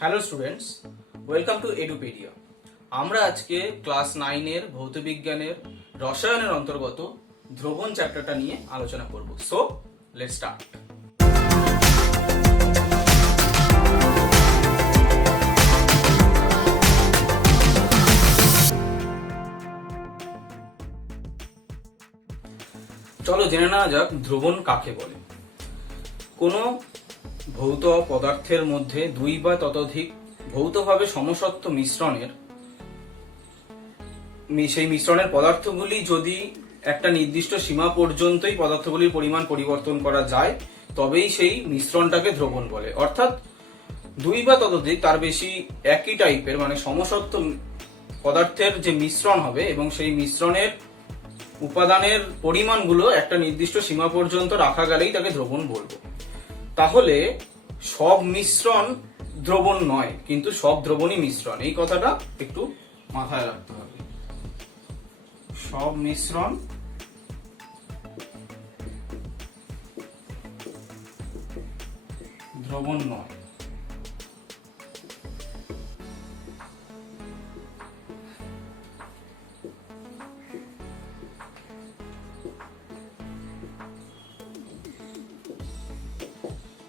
Hello students, welcome to Edupedia. আমরা আজকে class 9-এর ভৌতবিজ্ঞানের রসায়নের অন্তর্গত দ্রবণ চ্যাপ্টারটা নিয়ে আলোচনা করব। So let's start. চলো জেনে নেওয়া যাক দ্রবণ কাকে বলে। কোনো ভৌত পদার্থের মধ্যে দুই বা ততোধিক ভৌতভাবে সমসত্ব সেই মিশ্রণের পদার্থগুলি যদি একটা নির্দিষ্ট সীমা পর্যন্তই পদার্থগুলির পরিমাণ পরিবর্তন করা যায়, তবেই সেই মিশ্রণটাকে দ্রবণ বলে। অর্থাৎ দুই বা ততোধিক তার বেশি একই টাইপের মানে সমসত্ব পদার্থের যে মিশ্রণ হবে এবং সেই মিশ্রণের উপাদানের পরিমাণগুলো একটা নির্দিষ্ট সীমা পর্যন্ত রাখা গেলেই তাকে দ্রবণ বলবো। তাহলে সব মিশ্রণ দ্রবণ নয়, কিন্তু সব দ্রবণই মিশ্রণ, এই কথাটা একটু মাথায় রাখতে হবে। সব মিশ্রণ দ্রবণ নয়।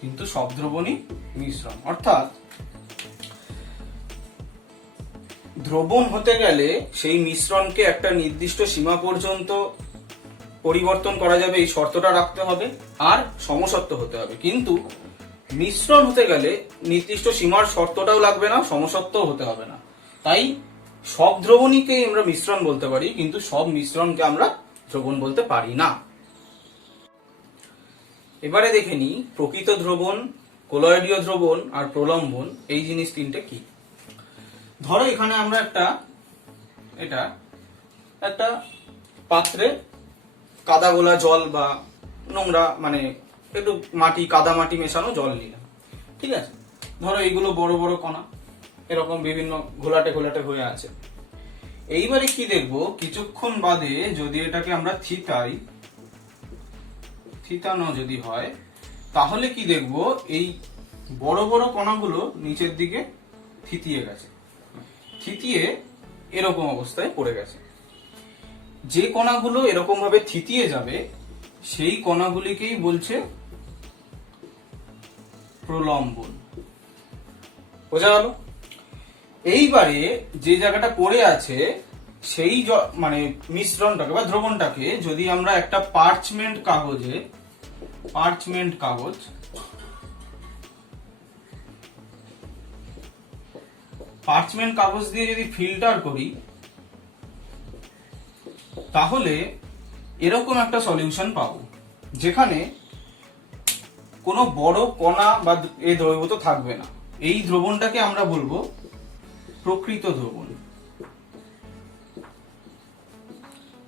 কিন্তু সব দ্রবণই মিশ্রণ। অর্থাৎ দ্রবণ হতে গেলে সেই মিশ্রণকে একটা নির্দিষ্ট সীমা পর্যন্ত পরিবর্তন করা যাবে এই শর্তটা রাখতে হবে, আর সমসত্ব হতে হবে। কিন্তু মিশ্রণ হতে গেলে নির্দিষ্ট সীমার শর্তটাও লাগবে না, সমসত্বও হতে হবে না। তাই সব দ্রবণীকেই আমরা মিশ্রণ বলতে পারি, কিন্তু সব মিশ্রণকে আমরা দ্রবণ বলতে পারি না। এবারে দেখে নিই প্রকৃত দ্রবণ, কোলয়েডীয় দ্রবণ আর প্রলম্বন এই জিনিস তিনটে কি। ধরো এখানে আমরা একটা পাত্রে কাদা গোলা জল বা নোংরা মানে একটু কাদা মাটি মেশানো জল নিলাম, ঠিক আছে। ধরো এইগুলো বড় বড় কণা এরকম বিভিন্ন ঘোলাটে ঘোলাটে হয়ে আছে। এইবারে কি দেখবো, কিছুক্ষণ বাদে যদি এটাকে আমরা থিতানো যদি হয়, তাহলে কি দেখবো, এই বড় বড় কণাগুলো নিচের দিকে থিতিয়ে এরকম অবস্থায় পড়ে গেছে। যে কণাগুলো এরকম ভাবে থিতিয়ে যাবে সেই কণাগুলিকেই বলছে প্রলম্বন। বোঝা গেল? এইবারে যে জায়গাটা পড়ে আছে সেই মানে মিশ্রণটাকে বা দ্রবণটাকে যদি আমরা একটা পার্চমেন্ট কাগজ দিয়ে যদি ফিল্টার করি, তাহলে এরকম একটা সলিউশন পাবো যেখানে কোনো বড় কণা বা এই দ্রবীভূত থাকবে না। এই দ্রবণটাকে আমরা বলবো প্রকৃত দ্রবণ,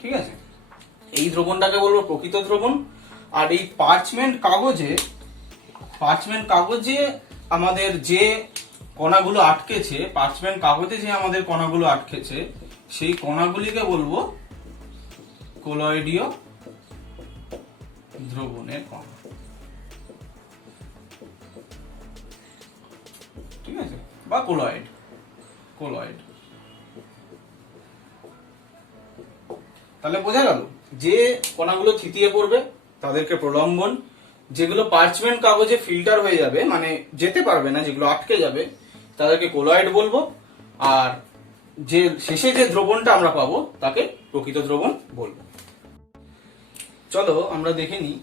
ঠিক আছে। এই দ্রবণটাকে বলবো প্রকৃত দ্রবণ। আর এই পার্চমেন্ট কাগজে আমাদের যে কণাগুলো আটকেছে, সেই কণাগুলিকে বলবো কোলয়েডীয় দ্রবণের কণা, ঠিক আছে, বা কোলয়েড। তাহলে বোঝা গেল, যে কণাগুলো থিতিয়ে পড়বে তাদেরকে প্রলম্বন, যেগুলো পার্চমেন্ট কাগজে ফিল্টার হয়ে যাবে মানে যেতে পারবে না, যেগুলো আটকে যাবে তাদেরকে কোলয়েড বলবো। আর যে শেষে যে দ্রবণটা আমরা পাবো তাকে প্রকৃত দ্রবণ বলবো। চলো আমরা দেখে নিই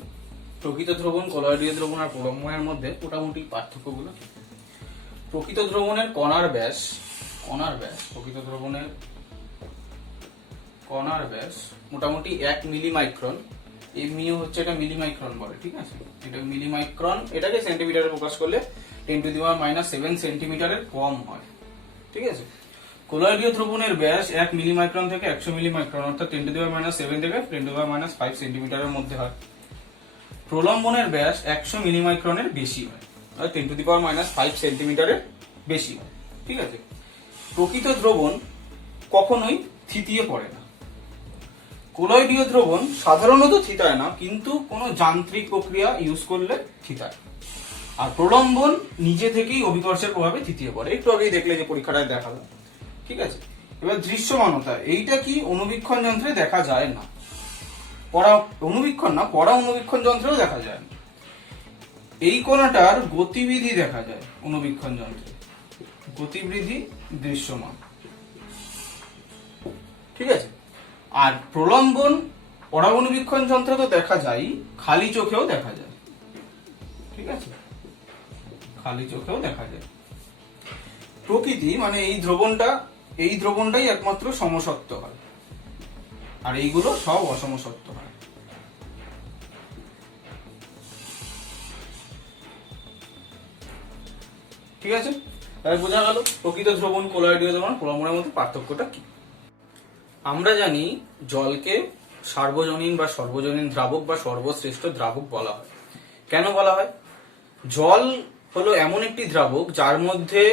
প্রকৃত দ্রবণ, কোলয়েডীয় দ্রবণ আর প্রলম্বনের মধ্যে মোটামুটি পার্থক্যগুলো। প্রকৃত দ্রবণের কণার ব্যাস মোটামুটি 1 মিলিমাইক্রন। এমনিও হচ্ছে এটা মিলিমাইক্রন বলে, ঠিক আছে। এটা মিলিমাইক্রন, এটাকে সেন্টিমিটারে প্রকাশ করলে 10⁻⁷ সেন্টিমিটারের কম হয়, ঠিক আছে। কোলয়েডীয় দ্রবণের ব্যাস 1 মিলিমাইক্রন থেকে 100 মিলিমাইক্রন, অর্থাৎ 10⁻⁷ থেকে 10⁻⁵ সেন্টিমিটারের মধ্যে হয়। প্রলম্বনের ব্যাস 100 মিলিমাইক্রনের বেশি হয়, অর্থাৎ 10⁻⁵ সেন্টিমিটারের বেশি হয়, ঠিক আছে। প্রকৃত দ্রবণ কখনোই থিতিয়ে পড়ে না। কোলয়েডীয় দ্রবণ সাধারণত থিতায় না, কিন্তু কোনো যান্ত্রিক প্রক্রিয়া ইউজ করলে থিতায়। আর প্রলম্বন নিজে থেকেই অভিকর্ষের প্রভাবে থিতিয়ে পড়ে, একটু আগেই দেখলে যে পরীক্ষাটায় দেখালাম। ঠিক আছে, এবার দৃশ্যমানতা, এইটা কি অনুবীক্ষণ যন্ত্রে দেখা যায় না, পরা অনুবীক্ষণ যন্ত্রেও দেখা যায় না। এই কণাটার গতিবিধি দেখা যায় অনুবীক্ষণ যন্ত্রে, গতিবিধি দৃশ্যমান। ঠিক আছে, আর প্রলম্বন পরাবনুবীক্ষণ যন্ত্রে তো দেখা যায়, খালি চোখেও দেখা যায়। ঠিক আছে, খালি চোখেও দেখা যায়। প্রকৃতি মানে এই দ্রবণটাই একমাত্র সমসত্ব হয়, আর এইগুলো সব অসমসত্ব হয়। ঠিক আছে, তাহলে বোঝা গেল প্রকৃত দ্রবণ, কোলয়েডীয় দ্রবণ, প্রলম্বনের মধ্যে পার্থক্যটা কি। আমরা জানি জলকে সার্বজনীন বা সর্বজনীন দ্রাবক বা সর্বশ্রেষ্ঠ দ্রাবক বলা হয়। কেন বলা হয়? জল হলো এমন একটি দ্রাবক যার মধ্যে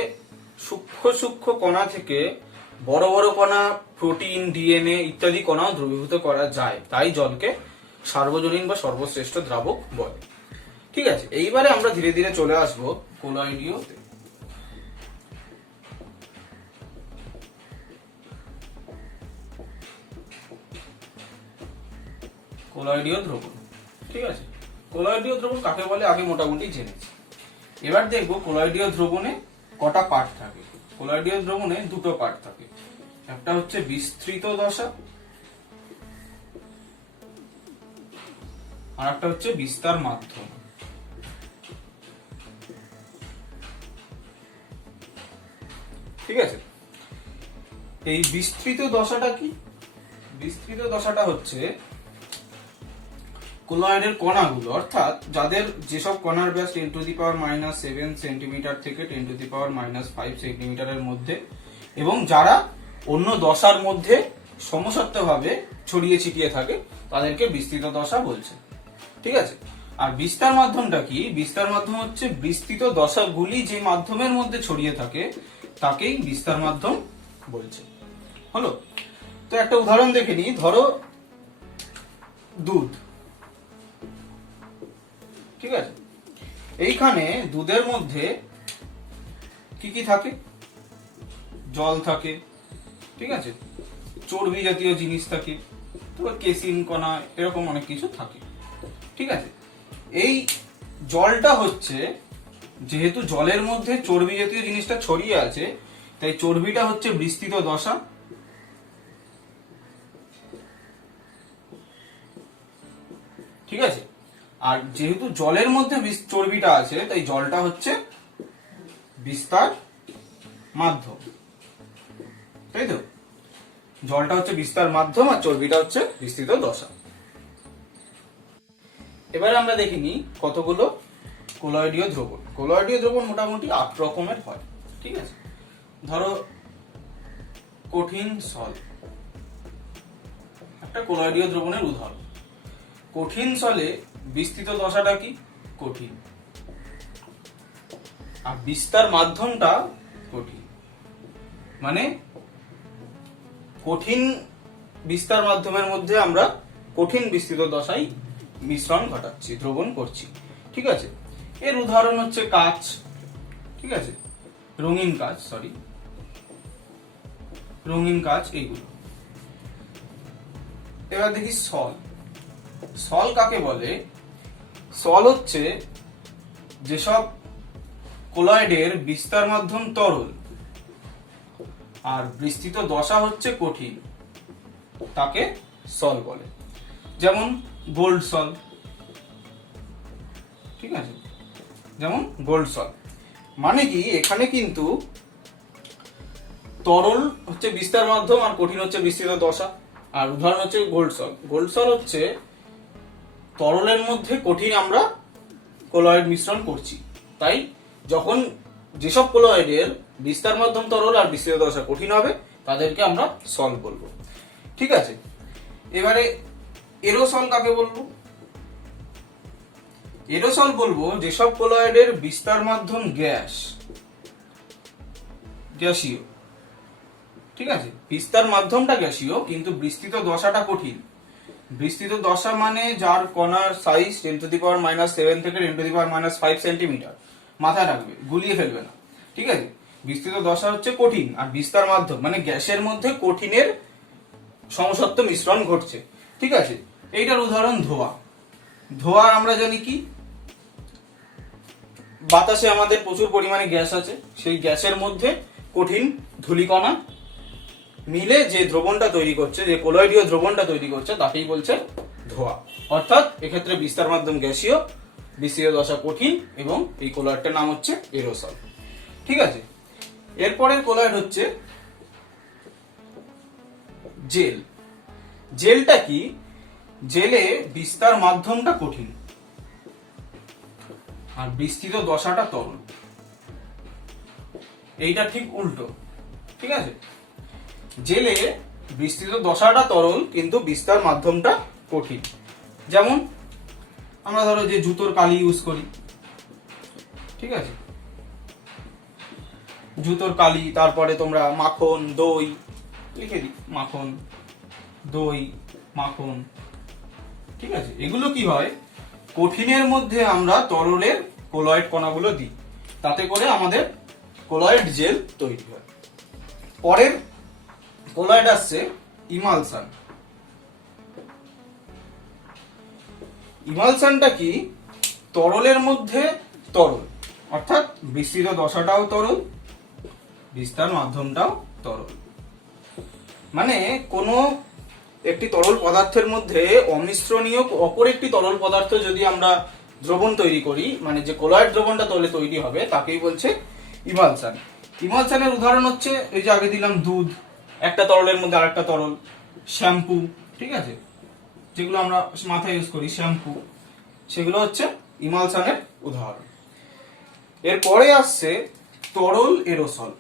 সূক্ষ্ম সূক্ষ্ম কণা থেকে বড় বড় কণা, প্রোটিন, ডিএনএ ইত্যাদি কণাও দ্রবীভূত করা যায়, তাই জলকে সার্বজনীন বা সর্বশ্রেষ্ঠ দ্রাবক বলে। ঠিক আছে, এইবারে আমরা ধীরে ধীরে চলে আসবো কোলয়েডীয়তে। কোলয়েডীয় দ্রবণ। ঠিক আছে, কোলয়েডীয় দ্রবণ কাকে বলে আগে মোটামুটি জেনেছি। এবার দেখবো কোলয়েডীয় দ্রবণে কটা পার্ট থাকে। কোলয়েডীয় দ্রবণে দুটো পার্ট থাকে, একটা হচ্ছে বিস্তৃত দশা আর একটা হচ্ছে বিস্তার মাধ্যম। ঠিক আছে, এই বিস্তৃত দশাটা কি? বিস্তৃত দশাটা হচ্ছে কোলয়েডের কণাগুলো, অর্থাৎ যাদের যেসব কণার ব্যাস 10⁻⁻7 সেন্টিমিটার থেকে 10⁻⁵ সেন্টিমিটারের মধ্যে, এবং যারা অন্য দশার মধ্যে সমসত্ত্বভাবে ছড়িয়ে ছিটিয়ে থাকে, তাদেরকে বিস্তৃত দশা বলছে। ঠিক আছে, আর বিস্তার মাধ্যমটা কি? বিস্তার মাধ্যম হচ্ছে বিস্তৃত দশাগুলি যে মাধ্যমের মধ্যে ছড়িয়ে থাকে তাকেই বিস্তার মাধ্যম বলছে। হলো, তো একটা উদাহরণ দেখে নিই। ধরো দুধ। ঠিক আছে, এইখানে দুধের মধ্যে কি কি থাকে? জল থাকে, ঠিক আছে, চর্বি জাতীয় জিনিস থাকে, তারপর কেসিন কণা, এরকম অনেক কিছু থাকে। ঠিক আছে, এই জলটা হচ্ছে, যেহেতু জলের মধ্যে চর্বি জাতীয় জিনিসটা ছড়িয়ে আছে, তাই চর্বিটা হচ্ছে বিস্তৃত দশা। ঠিক আছে, আর যেহেতু জলের মধ্যে চর্বিটা আছে, তাই জলটা হচ্ছে বিস্তার মাধ্যম। তাই তো, জলটা হচ্ছে বিস্তার মাধ্যম আর চর্বিটা হচ্ছে বিস্তৃত দশা। এবারে আমরা দেখিনি কতগুলো কোলয়েডীয় দ্রবণ। কোলয়েডীয় দ্রবণ মোটামুটি 8 রকমের হয়। ঠিক আছে, ধরো কঠিন সল একটা কোলয়েডীয় দ্রবণের উদাহরণ। কঠিন সলে বিস্তৃত দশাটা কি? কঠিন, আর বিস্তার মাধ্যমটা কঠিন। মানে কঠিন বিস্তার মাধ্যমের মধ্যে আমরা কঠিন বিস্তৃত দশায় মিশ্রণ ঘটাচ্ছি, দ্রবণ করছি। ঠিক আছে, এর উদাহরণ হচ্ছে কাঁচ। ঠিক আছে, রঙিন কাঁচ এইগুলো। এবার দেখি সল। সল কাকে বলে? সল হচ্ছে যেসব কোলয়েডের বিস্তার মাধ্যম তরল আর বিস্তৃত দশা হচ্ছে কঠিন, তাকে সল বলে। যেমন গোল্ড সল। ঠিক আছে, যেমন গোল্ড সল মানে কি, এখানে কিন্তু তরল হচ্ছে বিস্তার মাধ্যম আর কঠিন হচ্ছে বিস্তৃত দশা। আর উদাহরণ হচ্ছে গোল্ড সল। গোল্ড সল হচ্ছে তরলের মধ্যে কঠিন আমরা কোলয়েড মিশ্রণ করছি, তাই যখন যেসব কোলয়েডের বিস্তার মাধ্যম তরল আর বিস্তৃত দশা কঠিন হবে, তাদেরকে আমরা সল বলবো। ঠিক আছে, এবারে এরোসল কাকে বলবো? এরোসল বলবো যেসব কোলয়েডের বিস্তার মাধ্যম গ্যাসীয়। ঠিক আছে, বিস্তার মাধ্যমটা গ্যাসীয় কিন্তু বিস্তৃত দশাটা কঠিন। বিস্তৃত দশা মানে যার কণার সাইজ 10⁻⁷ থেকে 10⁻⁵ সেন্টিমিটার, মাথায় রাখবে, গুলিয়ে ফেলবে না, ঠিক আছে। বিস্তৃত দশা হচ্ছে কঠিন, আর বিস্তার মাধ্যম মানে গ্যাসের মধ্যে কঠিনের সমসত্ব মিশ্রণ ঘটছে, ঠিক আছে। এইটার উদাহরণ ধোঁয়া। ধোঁয়ার আমরা জানি কি, বাতাসে আমাদের প্রচুর পরিমাণে গ্যাস আছে, সেই গ্যাসের মধ্যে কঠিন ধূলিকণা মিলে যে দ্রবণটা তৈরি করছে, যে কোলয়েডীয় দ্রবণটা তৈরি করছে, তাকেই বলছে ধোঁয়া। অর্থাৎ এক্ষেত্রে বিস্তার মাধ্যম গ্যাসীয়, বিস্তৃত দশা কঠিন, এবং এই কোলয়েডটার নাম হচ্ছে এরোসল, ঠিক আছে। এরপরের কোলয়েড হচ্ছে জেল। জেলটা কি, জেলে বিস্তার মাধ্যমটা কঠিন আর বিস্তৃত দশাটা তরল। এইটা ঠিক উল্টো, ঠিক আছে। জেলে বিস্তৃত দশাটা তরল কিন্তু বিস্তার মাধ্যমটা কঠিন। যেমন আমরা ধরো যে জুতোর কালি ইউজ করি, ঠিক আছে, জুতোর কালি, তারপরে তোমরা মাখন, দই, লিখে দিই মাখন, দই, মাখন, ঠিক আছে। এগুলো কি হয়, কঠিনের মধ্যে আমরা তরলের কোলয়েড কণাগুলো দিই, তাতে করে আমাদের কোলয়েড জেল তৈরি হয়। পরের কোলয়েড আসছে ইমালশন। ইমালশনটা কি, তরলের মধ্যে তরল, অর্থাৎ বিস্তৃত দশাটাও তরল, বিস্তার মাধ্যমটাও তরল। মানে কোনো একটি তরল পদার্থের মধ্যে অমিশ্রণীয় অপর একটি তরল পদার্থ যদি আমরা দ্রবণ তৈরি করি, মানে যে কোলয়েড দ্রবণটা তরলে তৈরি হবে, তাকেই বলছে ইমালশন। ইমালশনের উদাহরণ হচ্ছে এই যে আগে দিলাম দুধ, একটা তরলের মধ্যে আরেকটা তরল, শ্যাম্পু, ঠিক আছে, যেগুলো আমরা মাথায় ইউজ করি শ্যাম্পু, সেগুলো হচ্ছে ইমালশনের উদাহরণ। এরপরে আসছে তরল এরোসল,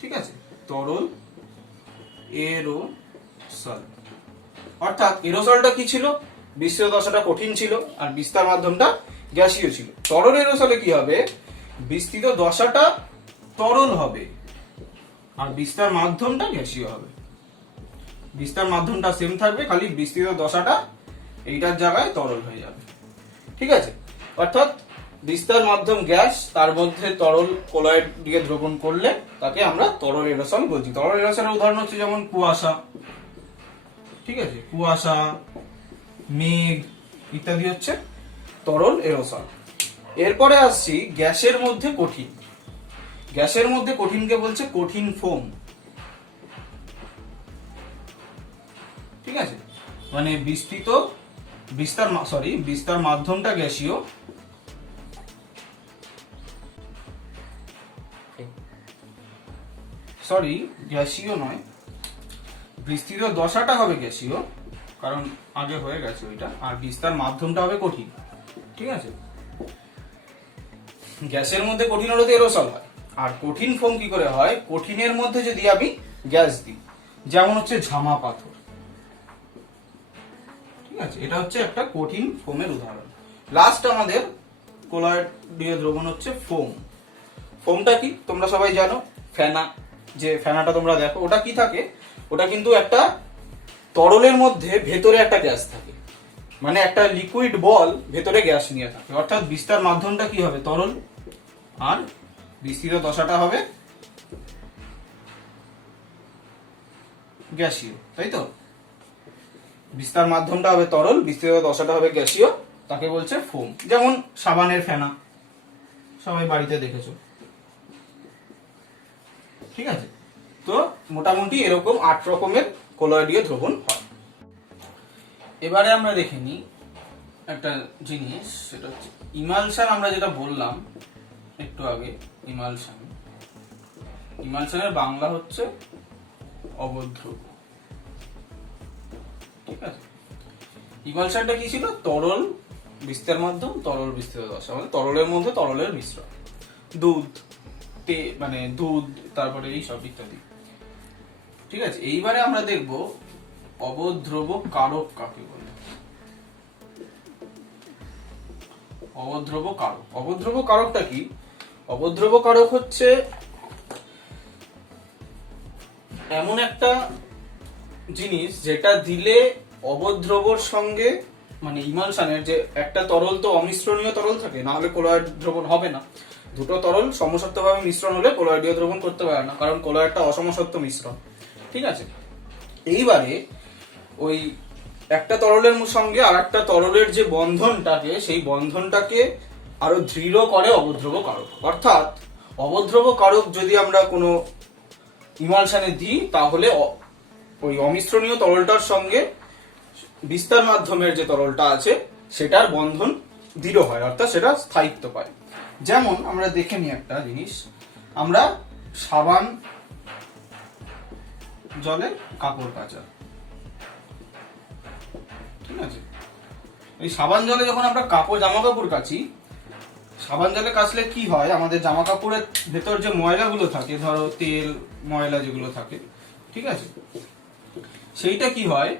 ঠিক আছে, তরল এরোসল। অর্থাৎ এরোসলটা কি ছিল, বিস্তৃত দশাটা কঠিন ছিল আর বিস্তার মাধ্যমটা গ্যাসীয় ছিল। তরল এরোসলে কি হবে, বিস্তৃত দশাটা তরল হবে আর বিস্তার মাধ্যমটা গ্যাসীয় হবে। বিস্তার মাধ্যমটা সেম থাকবে, খালি বিস্তৃত দশাটা এইটার জায়গায় তরল হয়ে যাবে, ঠিক আছে। অর্থাৎ বিস্তার মাধ্যম গ্যাস, তার মধ্যে তরল কোলয়েড দিয়ে দ্রবণ করলে তাকে আমরা তরল এরোসল বলছি। তরল এরোসলের উদাহরণ হচ্ছে যেমন কুয়াশা, ঠিক আছে, কুয়াশা, মেঘ ইত্যাদি হচ্ছে তরল এরোসল। এরপরে আসছি গ্যাসের মধ্যে কঠিন। গ্যাসের মধ্যে কঠিনকে বলছে কঠিন ফোম, ঠিক আছে। মানে বিস্তার মাধ্যমটা গ্যাসীয়, গ্যাসীয় নয়, বিস্তৃত দশাটা হবে গ্যাসীয়, কারণ আগে হয়ে গেছে ওইটা, আর বিস্তার মাধ্যমটা হবে কঠিন, ঠিক আছে। গ্যাসের মধ্যে কঠিন হলে এরোসল হয়। আর কঠিন ফোম কি করে হয়, কঠিনের মধ্যে যদি আমি গ্যাস দিই, যেমন হচ্ছে ঝামা পাথর, ঠিক আছে, এটা হচ্ছে একটা কঠিন ফোমের উদাহরণ। লাস্ট আমাদের কোলয়েড দিয়ে দ্রবণ হচ্ছে ফোম। ফোমটা কি তোমরা সবাই জানো, ফেনা, যে ফেনাটা তোমরা দেখো, ওটা কি থাকে, ওটা কিন্তু একটা তরলের মধ্যে ভেতরে একটা গ্যাস থাকে, মানে একটা লিকুইড বল ভেতরে গ্যাস নিয়ে থাকে। অর্থাৎ বিস্তার মাধ্যমটা কি হবে, তরল, আর বিস্তৃত দশাটা হবে গ্যাসীয়, তাই তো। বিস্তার মাধ্যমটা হবে তরল, বিস্তৃত দশাটা হবে গ্যাসীয়, তাকে বলছে ফোম। যেমন সাবানের ফেনা, সবাই বাড়িতে দেখেছো, ঠিক আছে। তো মোটামুটি এরকম 8 রকমের কোলয়েডীয় দ্রবণ হয়। এবারে আমরা দেখে নিই একটা জিনিস, সেটা হচ্ছে ইমালশন। আমরা যেটা বললাম একটু আগে, ইমালশনের বাংলা হচ্ছে অবদ্রব, ঠিক আছে। ইমালশনটা কি ছিল, তরল বিস্তার মাধ্যম, তরল বিস্তৃত দশা, মানে তরলের মধ্যে তরলের মিশ্রণ, দুধ, মানে দুধ, তারপরে এই সব ইত্যাদি, ঠিক আছে। এইবারে আমরা দেখব অবদ্রব কারক কাকে বলে। অবদ্রব কারক, অবদ্রব কারকটা কি, অবদ্রব কারক হচ্ছে এমন একটা জিনিস যেটা দিলে অবদ্রবর সঙ্গে, মানে ইমালশনের যে একটা তরল তো অমিশ্রণীয় তরল থাকে, না হলে কোলয়েড দ্রবণ হবে না, দুটো তরল সমসত্বভাবে মিশ্রণ হলে কোলয়েডীয় দ্রবণ করতে পারে না, কারণ কোলয়েডটা অসমসত্ব মিশ্রণ। ঠিক আছে, এইবারে ওই একটা তরলের সঙ্গে আর একটা তরলের যে বন্ধনটাকে, সেই বন্ধনটাকে আরো দৃঢ় করে অবদ্রব কারক। অর্থাৎ অবদ্রব কারক যদি আমরা কোনো ইমালশনে দিই, তাহলে ওই অমিশ্রণীয় তরলটার সঙ্গে বিস্তার মাধ্যমের যে তরলটা আছে সেটার বন্ধন দৃঢ় হয়, অর্থাৎ সেটা স্থায়িত্ব পায়। যেমন আমরা দেখে নিই একটা জিনিস, আমরা সাবান জলে কাপড় কাচা, ঠিক আছে, এই সাবান জলে যখন আমরা জামা কাপড় কাচি, সাবান জলে কাচলে কি হয়, আমাদের জামা কাপড়ের ভেতর যে ময়লাগুলো থাকে, ধরো তেল ময়লা যেগুলো থাকে, ঠিক আছে, সেইটা কি হয়,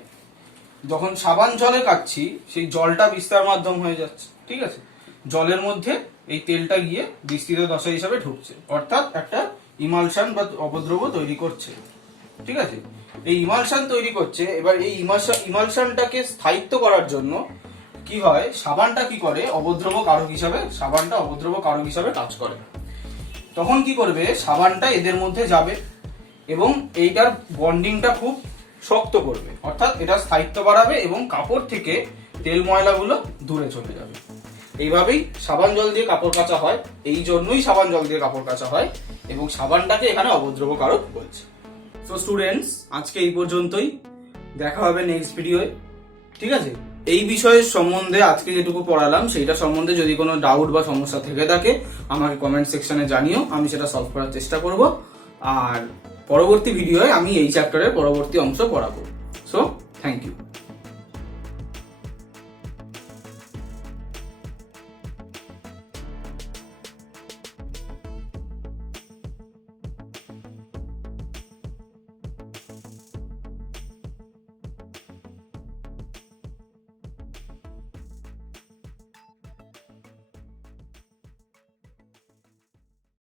যখন সাবান জলে কাচ্ছি সেই জলটা বিস্তার মাধ্যম হয়ে যাচ্ছে, ঠিক আছে, জলের মধ্যে এই তেলটা গিয়ে বিস্তৃত দশা হিসাবে ঢুকছে, অর্থাৎ একটা ইমালশন বা অবদ্রব তৈরি করছে। ঠিক আছে, এই ইমালশন তৈরি করছে। এবার এই ইমালশনটাকে স্থায়িত্ব করার জন্য কি হয়, সাবানটা কি করে, অবদ্রব কারক হিসাবে, সাবানটা অবদ্রব কারক হিসাবে কাজ করে। তখন কি করবে, সাবানটা এদের মধ্যে যাবে এবং এইটার বন্ডিংটা খুব শক্ত করবে, অর্থাৎ এটা স্থায়িত্ব বাড়াবে এবং কাপড় থেকে তেল ময়লাগুলো দূরে চলে যাবে। এইভাবেই সাবান জল দিয়ে কাপড় কাচা হয়, এই জন্যই সাবান জল দিয়ে কাপড় কাচা হয় এবং সাবানটাকে এখানে অবদ্রব কারক বলছে। সো স্টুডেন্টস, আজকে এই পর্যন্তই, দেখা হবে নেক্সট ভিডিওয়ে। ঠিক আছে, এই বিষয়ের সম্বন্ধে আজকে যেটুকু পড়ালাম সেইটা সম্বন্ধে যদি কোনো ডাউট বা সমস্যা থেকে থাকে আমাকে কমেন্ট সেকশনে জানিও, আমি সেটা সলভ করার চেষ্টা করব। আর পরবর্তী ভিডিওয়ে আমি এই চ্যাপ্টারের পরবর্তী অংশ পড়াবো। So thank you.